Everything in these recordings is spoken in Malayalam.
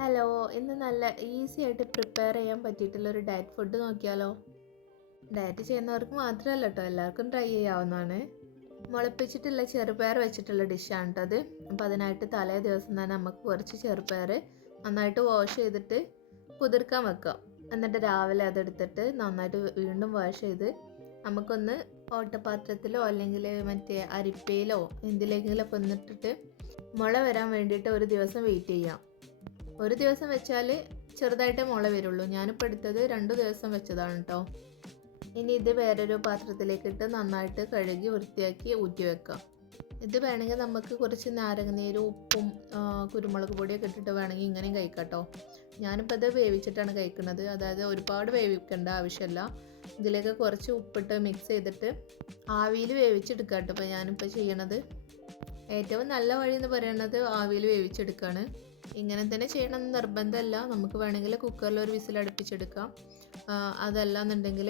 ഹലോ, ഇന്ന് നല്ല ഈസി ആയിട്ട് പ്രിപ്പയർ ചെയ്യാൻ പറ്റിയിട്ടുള്ളൊരു ഡയറ്റ് ഫുഡ് നോക്കിയാലോ. ഡയറ്റ് ചെയ്യുന്നവർക്ക് മാത്രമല്ല കേട്ടോ, എല്ലാവർക്കും ട്രൈ ചെയ്യാവുന്നതാണ്. മുളപ്പിച്ചിട്ടുള്ള ചെറുപയർ വെച്ചിട്ടുള്ള ഡിഷാണ് കേട്ടോ അത്. അപ്പോൾ അതിനായിട്ട് തലേ ദിവസം തന്നെ നമുക്ക് കുറച്ച് ചെറുപയർ നന്നായിട്ട് വാഷ് ചെയ്തിട്ട് കുതിർക്കാൻ വെക്കാം. എന്നിട്ട് രാവിലെ അതെടുത്തിട്ട് നന്നായിട്ട് വീണ്ടും വാഷ് ചെയ്ത് നമുക്കൊന്ന് ഓട്ടപാത്രത്തിലോ അല്ലെങ്കിൽ മറ്റേ അരിപ്പയിലോ എന്തിലെങ്കിലൊക്കെ ഒന്നിട്ടിട്ട് മുള വരാൻ വേണ്ടിയിട്ട് ഒരു ദിവസം വെയിറ്റ് ചെയ്യാം. ഒരു ദിവസം വെച്ചാൽ ചെറുതായിട്ടേ മുള വരുള്ളൂ. ഞാനിപ്പോൾ എടുത്തത് 2 ദിവസം വെച്ചതാണ് കേട്ടോ. ഇനി ഇത് വേറൊരു പാത്രത്തിലേക്ക് ഇട്ട് നന്നായിട്ട് കഴുകി വൃത്തിയാക്കി ഊറ്റി വെക്കാം. ഇത് വേണമെങ്കിൽ നമുക്ക് കുറച്ച് നാരങ്ങനീരും ഉപ്പും കുരുമുളക് പൊടിയൊക്കെ ഇട്ടിട്ട് വേണമെങ്കിൽ ഇങ്ങനെയും കഴിക്കാം കേട്ടോ. ഞാനിപ്പോൾ ഇത് വേവിച്ചിട്ടാണ് കഴിക്കുന്നത്, അതായത് ഒരുപാട് വേവിക്കേണ്ട ആവശ്യമില്ല. ഇതിലേക്ക് കുറച്ച് ഉപ്പിട്ട് മിക്സ് ചെയ്തിട്ട് ആവിയിൽ വേവിച്ചെടുക്കാം കേട്ടോ. അപ്പോൾ ഞാനിപ്പോൾ ചെയ്യണത് ഏറ്റവും നല്ല വഴി എന്ന് പറയുന്നത് ആവിയിൽ വേവിച്ചെടുക്കുകയാണ്. ഇങ്ങനെ തന്നെ ചെയ്യണമെന്ന് നിർബന്ധമല്ല, നമുക്ക് വേണമെങ്കിൽ കുക്കറിൽ ഒരു വിസിൽ അടുപ്പിച്ചെടുക്കാം. അതല്ല എന്നുണ്ടെങ്കിൽ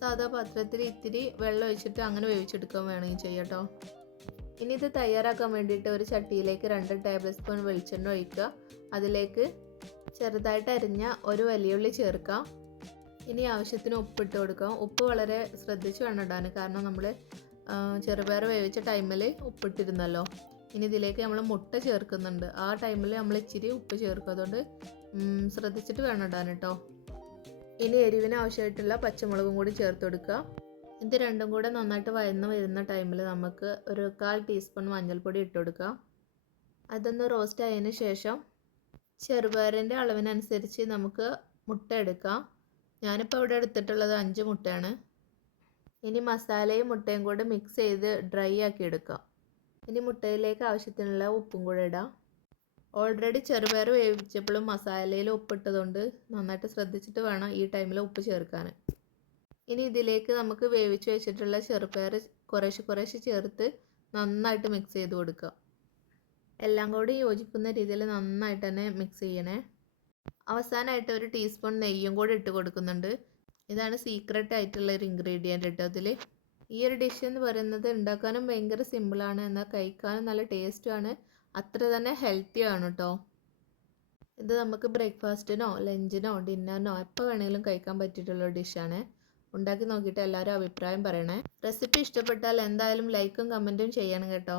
സാധാ പാത്രത്തിൽ ഇത്തിരി വെള്ളം ഒഴിച്ചിട്ട് അങ്ങനെ വേവിച്ചെടുക്കാൻ വേണമെങ്കിൽ ചെയ്യാം കേട്ടോ. ഇനി ഇത് തയ്യാറാക്കാൻ വേണ്ടിയിട്ട് ഒരു ചട്ടിയിലേക്ക് 2 ടേബിൾ സ്പൂൺ വെളിച്ചെണ്ണ ഒഴിക്കുക. അതിലേക്ക് ചെറുതായിട്ട് അരിഞ്ഞ ഒരു വലിയ ഉള്ളി ചേർക്കാം. ഇനി ആവശ്യത്തിന് ഉപ്പിട്ട് കൊടുക്കാം. ഉപ്പ് വളരെ ശ്രദ്ധിച്ച് വേണം ഇടാൻ, കാരണം നമ്മൾ ചെറുപയർ വേവിച്ച ടൈമിൽ ഉപ്പിട്ടിരുന്നല്ലോ. ഇനി ഇതിലേക്ക് നമ്മൾ മുട്ട ചേർക്കുന്നുണ്ട്, ആ ടൈമിൽ നമ്മൾ ഇച്ചിരി ഉപ്പ് ചേർക്കും. അതുകൊണ്ട് ശ്രദ്ധിച്ചിട്ട് വേണം ഇടാൻ കേട്ടോ. ഇനി എരിവിന് ആവശ്യമായിട്ടുള്ള പച്ചമുളകും കൂടി ചേർത്ത് കൊടുക്കുക. ഇത് രണ്ടും കൂടെ നന്നായിട്ട് വഴന്ന് വരുന്ന ടൈമിൽ നമുക്ക് ഒരു 1/4 ടീസ്പൂൺ മഞ്ഞൾപ്പൊടി ഇട്ട് കൊടുക്കാം. അതൊന്ന് റോസ്റ്റ് ആയതിന് ശേഷം ചെറുപയറിൻ്റെ അളവിനനുസരിച്ച് നമുക്ക് മുട്ട എടുക്കാം. ഞാനിപ്പോൾ ഇവിടെ എടുത്തിട്ടുള്ളത് 5 മുട്ടയാണ്. ഇനി മസാലയും മുട്ടയും കൂടെ മിക്സ് ചെയ്ത് ഡ്രൈ ആക്കി എടുക്കാം. ഇനി മുട്ടയിലേക്ക് ആവശ്യത്തിനുള്ള ഉപ്പും കൂടെ ഇടാം. ഓൾറെഡി ചെറുപയർ വേവിച്ചപ്പോഴും മസാലയിൽ ഉപ്പിട്ടതുകൊണ്ട് നന്നായിട്ട് ശ്രദ്ധിച്ചിട്ട് വേണം ഈ ടൈമിൽ ഉപ്പ് ചേർക്കാൻ. ഇനി ഇതിലേക്ക് നമുക്ക് വേവിച്ച് വെച്ചിട്ടുള്ള ചെറുപയർ കുറേശ്ശെ ചേർത്ത് നന്നായിട്ട് മിക്സ് ചെയ്ത് കൊടുക്കുക. എല്ലാം കൂടി യോജിക്കുന്ന രീതിയിൽ നന്നായിട്ട് തന്നെ മിക്സ് ചെയ്യണേ. അവസാനമായിട്ട് ഒരു ടീസ്പൂൺ നെയ്യും കൂടി ഇട്ട് കൊടുക്കുന്നുണ്ട്. ഇതാണ് സീക്രട്ട് ആയിട്ടുള്ള ഒരു ഇൻഗ്രീഡിയൻറ്റ് കേട്ടോ അതിൽ. ഈ ഒരു ഡിഷ് എന്ന് പറയുന്നത് ഉണ്ടാക്കാനും ഭയങ്കര സിമ്പിളാണ്, എന്നാൽ കഴിക്കാനും നല്ല ടേസ്റ്റുമാണ്, അത്ര തന്നെ ഹെൽത്തിയാണ് കേട്ടോ. ഇത് നമുക്ക് ബ്രേക്ക്ഫാസ്റ്റിനോ ലഞ്ചിനോ ഡിന്നറിനോ എപ്പോൾ വേണമെങ്കിലും കഴിക്കാൻ പറ്റിയിട്ടുള്ള ഡിഷാണ്. ഉണ്ടാക്കി നോക്കിയിട്ട് എല്ലാവരും അഭിപ്രായം പറയണേ. റെസിപ്പി ഇഷ്ടപ്പെട്ടാൽ എന്തായാലും ലൈക്കും കമൻറ്റും ചെയ്യണം കേട്ടോ.